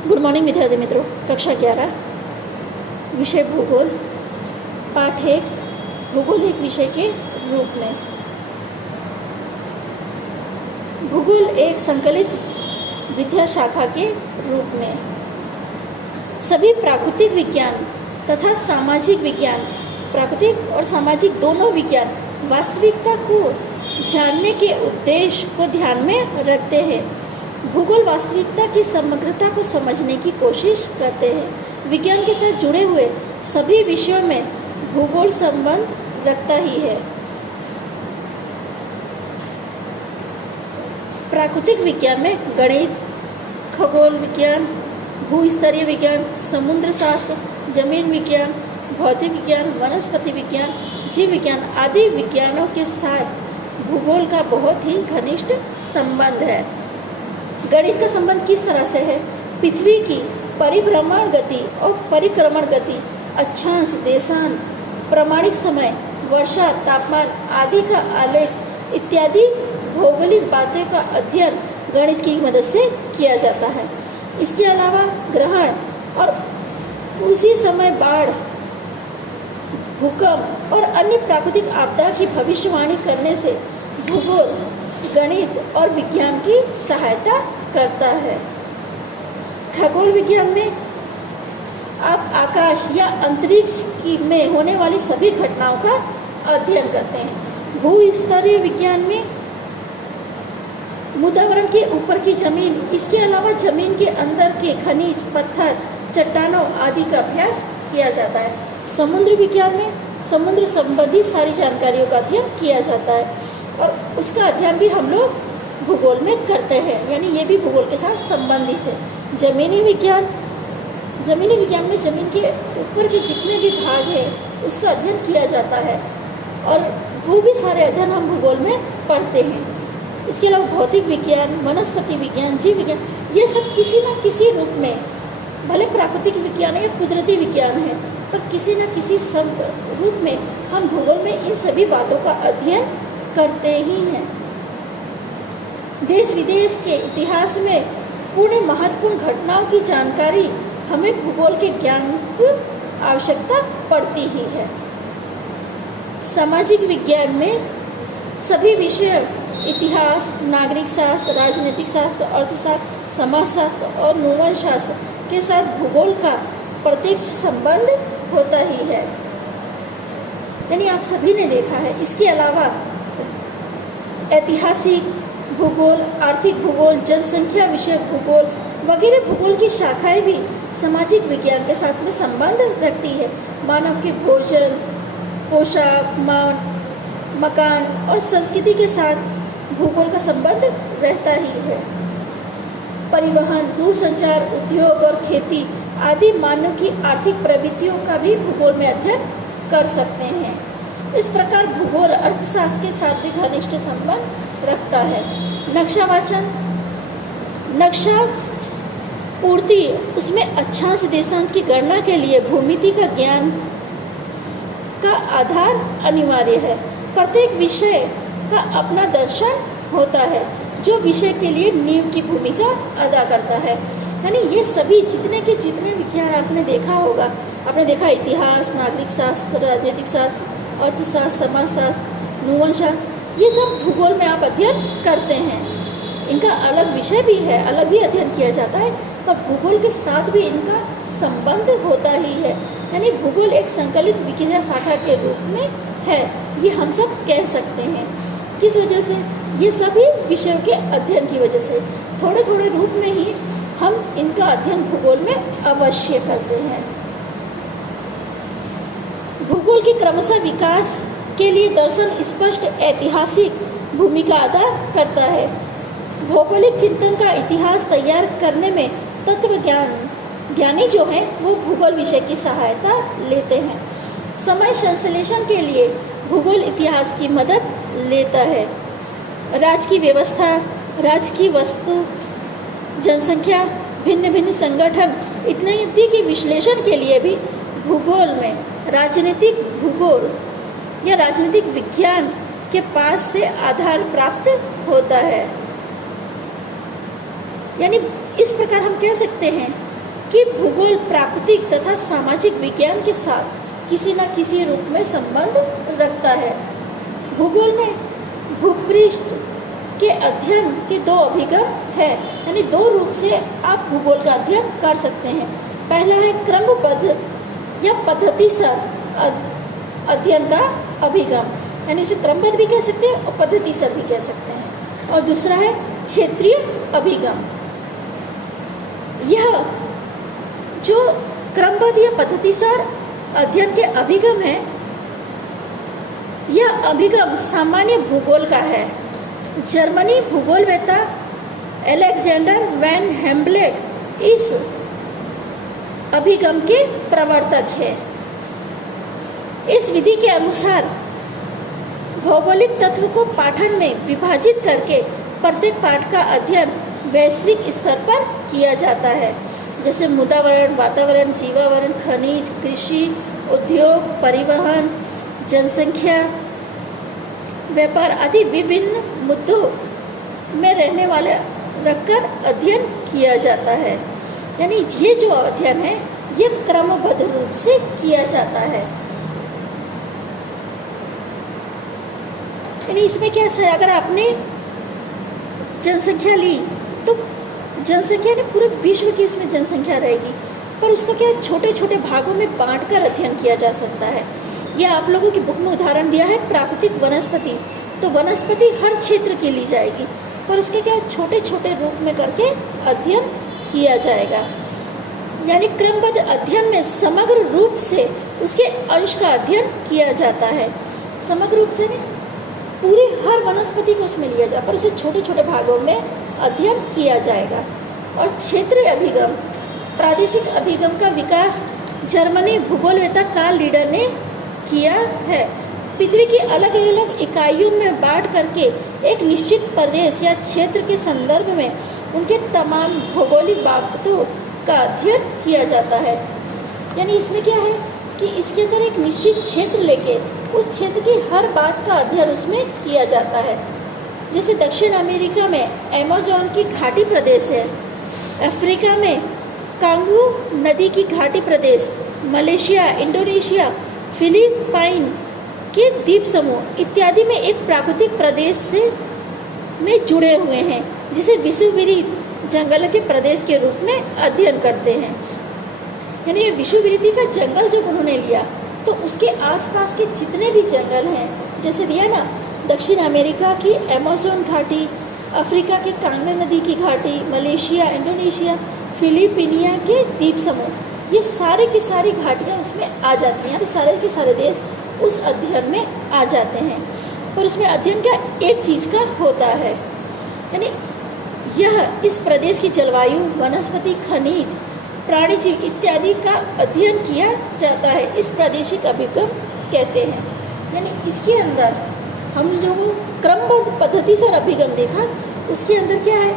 Good morning विद्यार्थी मित्रों। कक्षा 11 विषय भूगोल, पाठ 1 भूगोल एक विषय के रूप में। भूगोल एक संकलित विद्या शाखा के रूप में सभी प्राकृतिक विज्ञान तथा सामाजिक विज्ञान, प्राकृतिक और सामाजिक दोनों विज्ञान वास्तविकता को जानने के उद्देश्य को ध्यान में रखते हैं। भूगोल वास्तविकता की समग्रता को समझने की कोशिश करते हैं। विज्ञान के साथ जुड़े हुए सभी विषयों में भूगोल संबंध रखता ही है। प्राकृतिक विज्ञान में गणित, खगोल विज्ञान, भूस्तरीय विज्ञान, समुद्र शास्त्र, जमीन विज्ञान, भौतिक विज्ञान, वनस्पति विज्ञान, जीव विज्ञान आदि विज्ञानों के साथ भूगोल का बहुत ही घनिष्ठ संबंध है। गणित का संबंध किस तरह से है? पृथ्वी की परिभ्रमण गति और परिक्रमण गति, अक्षांश, देशांत, प्रमाणिक समय, वर्षा, तापमान आदि का आलेख इत्यादि भौगोलिक बातें का अध्ययन गणित की मदद से किया जाता है। इसके अलावा ग्रहण और उसी समय बाढ़, भूकंप और अन्य प्राकृतिक आपदा की भविष्यवाणी करने से भूगोल गणित और विज्ञान की सहायता करता है। खगोल विज्ञान में आप आकाश या अंतरिक्ष में होने वाली सभी घटनाओं का अध्ययन करते हैं। भूस्तरीय विज्ञान में वातावरण के ऊपर की जमीन, इसके अलावा जमीन के अंदर के खनिज, पत्थर, चट्टानों आदि का अभ्यास किया जाता है। समुद्र विज्ञान में समुद्र संबंधी सारी जानकारियों का अध्ययन किया जाता है और उसका अध्ययन भी हम लोग भूगोल में करते हैं, यानी ये भी भूगोल के साथ संबंधित है। जमीनी विज्ञान में जमीन के ऊपर के जितने भी भाग हैं उसका अध्ययन किया जाता है और वो भी सारे अध्ययन हम भूगोल में पढ़ते हैं। इसके अलावा भौतिक विज्ञान, वनस्पति विज्ञान, जीव विज्ञान, ये सब किसी न किसी रूप में, भले प्राकृतिक विज्ञान है या कुदरती विज्ञान है, पर किसी न किसी सब रूप में हम भूगोल में इन सभी बातों का अध्ययन करते ही हैं। देश विदेश के इतिहास में पूर्ण महत्वपूर्ण घटनाओं की जानकारी हमें भूगोल के ज्ञान की आवश्यकता पड़ती ही है। सामाजिक विज्ञान में सभी विषय इतिहास, नागरिक शास्त्र, राजनीतिक शास्त्र, अर्थशास्त्र, समाजशास्त्र और नूतन शास्त्र के साथ भूगोल का प्रत्यक्ष संबंध होता ही है, यानी आप सभी ने देखा है। इसके अलावा ऐतिहासिक भूगोल, आर्थिक भूगोल, जनसंख्या विषयक भूगोल वगैरह भूगोल की शाखाएं भी सामाजिक विज्ञान के साथ में संबंध रखती है। मानव के भोजन, पोशाक, मकान और संस्कृति के साथ भूगोल का संबंध रहता ही है। परिवहन, दूरसंचार, उद्योग और खेती आदि मानव की आर्थिक प्रवृत्तियों का भी भूगोल में अध्ययन कर सकते हैं। इस प्रकार भूगोल अर्थशास्त्र के साथ भी घनिष्ठ संबंध रखता है। नक्शा वाचन, नक्शा पूर्ति, उसमें अक्षांश, देशांत की गणना के लिए भूमिति का ज्ञान का आधार अनिवार्य है। प्रत्येक विषय का अपना दर्शन होता है जो विषय के लिए नींव की भूमिका अदा करता है। यानी ये सभी जितने के जितने विज्ञान आपने देखा होगा, आपने देखा इतिहास, नागरिक शास्त्र, राजनीतिक शास्त्र, अर्थशास्त्र, समाजशास्त्र, नूतन शास्त्र, ये सब भूगोल में आप अध्ययन करते हैं। इनका अलग विषय भी है, अलग भी अध्ययन किया जाता है, पर भूगोल के साथ भी इनका संबंध होता ही है। यानी भूगोल एक संकलित विज्ञान शाखा के रूप में है, ये हम सब कह सकते हैं। किस वजह से? ये सभी विषयों के अध्ययन की वजह से थोड़े थोड़े रूप में ही हम इनका अध्ययन भूगोल में अवश्य करते हैं। भूगोल के क्रमशः विकास के लिए दर्शन स्पष्ट ऐतिहासिक भूमिका अदा करता है। भौगोलिक चिंतन का इतिहास तैयार करने में ज्ञानी जो हैं वो भूगोल विषय की सहायता लेते हैं। समय संश्लेषण के लिए भूगोल इतिहास की मदद लेता है। राज्य की व्यवस्था, राज्य की वस्तु, जनसंख्या, भिन्न भिन्न संगठन इत्यादि के विश्लेषण के लिए भी भूगोल में राजनीतिक भूगोल या राजनीतिक विज्ञान के पास से आधार प्राप्त होता है। यानी इस प्रकार हम कह सकते हैं कि भूगोल प्राकृतिक तथा सामाजिक विज्ञान के साथ किसी न किसी रूप में संबंध रखता है। भूगोल में भूपृष्ठ के अध्ययन के दो अभिगम है, यानी दो रूप से आप भूगोल का अध्ययन कर सकते हैं। पहला है क्रमबद्ध या पद्धतिसर अध्ययन का अभिगम, यानी उसे क्रमबद्ध भी कह सकते हैं और पद्धतिसर भी कह सकते हैं। और दूसरा है क्षेत्रीय अभिगम। यह जो क्रमबद्ध या पद्धतिसर अध्ययन के अभिगम है, यह अभिगम सामान्य भूगोल का है। जर्मनी भूगोलवेत्ता अलेक्जेंडर वैन हेम्बलेट इस अभिगम के प्रवर्तक है। इस विधि के अनुसार भौगोलिक तत्व को पाठन में विभाजित करके प्रत्येक पाठ का अध्ययन वैश्विक स्तर पर किया जाता है, जैसे मृदावरण, वातावरण, जीवावरण, खनिज, कृषि, उद्योग, परिवहन, जनसंख्या, व्यापार आदि विभिन्न मुद्दों में रहने वाले रखकर अध्ययन किया जाता है। यानी ये जो अध्ययन है ये क्रमबद्ध रूप से किया जाता है। यानी इसमें क्या है, अगर आपने जनसंख्या ली तो जनसंख्या ने पूरे विश्व की उसमें जनसंख्या रहेगी, पर उसका क्या छोटे छोटे भागों में बांटकर अध्ययन किया जा सकता है। यह आप लोगों की बुक में उदाहरण दिया है प्राकृतिक वनस्पति, तो वनस्पति हर क्षेत्र की ली जाएगी, पर उसके क्या छोटे छोटे रूप में करके अध्ययन किया जाएगा। यानी क्रमबद्ध अध्ययन में समग्र रूप से उसके अंश का अध्ययन किया जाता है। समग्र रूप से नहीं, पूरे हर वनस्पति को उसमें लिया जाए, पर उसे छोटे छोटे भागों में अध्ययन किया जाएगा। और क्षेत्रीय अभिगम, प्रादेशिक अभिगम का विकास जर्मनी भूगोलवेत्ता कार्ल लीडर ने किया है। पृथ्वी की अलग अलग इकाइयों में बांट करके एक निश्चित प्रदेश या क्षेत्र के संदर्भ में उनके तमाम भौगोलिक बातों का अध्ययन किया जाता है। यानी इसमें क्या है कि इसके अंदर एक निश्चित क्षेत्र लेके उस क्षेत्र की हर बात का अध्ययन उसमें किया जाता है। जैसे दक्षिण अमेरिका में अमेज़न की घाटी प्रदेश है, अफ्रीका में कांगो नदी की घाटी प्रदेश, मलेशिया, इंडोनेशिया, फिलीपाइन के द्वीप समूह इत्यादि में एक प्राकृतिक प्रदेश से में जुड़े हुए हैं, जिसे विषुववृत्त जंगल के प्रदेश के रूप में अध्ययन करते हैं। यानी ये विषुववृत्त का जंगल जब उन्होंने लिया तो उसके आसपास के जितने भी जंगल हैं, जैसे दिया ना दक्षिण अमेरिका की अमेज़न घाटी, अफ्रीका के कांगो नदी की घाटी, मलेशिया, इंडोनेशिया, फिलीपीनिया के द्वीप समूह, ये सारे की सारी घाटियाँ उसमें आ जाती हैं। यानी सारे के सारे देश उस अध्ययन में आ जाते हैं। और उसमें अध्ययन का एक चीज़ का होता है, यानी यह इस प्रदेश की जलवायु, वनस्पति, खनिज, प्राणीजीव इत्यादि का अध्ययन किया जाता है। इस प्रादेशिक अभिगम कहते हैं। यानी इसके अंदर हम जो क्रमबद्ध पद्धति से अभिगम देखा, उसके अंदर क्या है,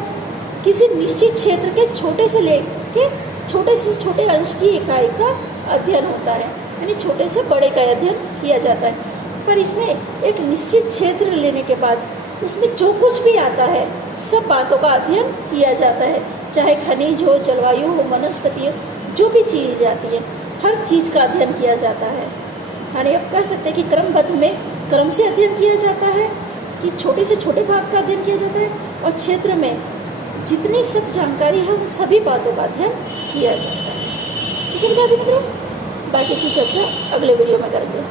किसी निश्चित क्षेत्र के छोटे से लेके छोटे से छोटे अंश की इकाई का अध्ययन होता है। यानी छोटे से बड़े का अध्ययन किया जाता है। पर इसमें एक निश्चित क्षेत्र लेने के बाद उसमें जो कुछ भी आता है सब बातों का अध्ययन किया जाता है, चाहे खनिज हो, जलवायु हो, वनस्पति हो, जो भी चीज़ आती है हर चीज़ का अध्ययन किया जाता है। यानी आप कह सकते हैं कि क्रमबद्ध में क्रम से अध्ययन किया जाता है, कि छोटे से छोटे भाग का अध्ययन किया जाता है, और क्षेत्र में जितनी सब जानकारी है उन सभी बातों का अध्ययन किया जाता है। ठीक है विद्यार्थी मित्रों, बाकी की चर्चा अगले वीडियो में करेंगे।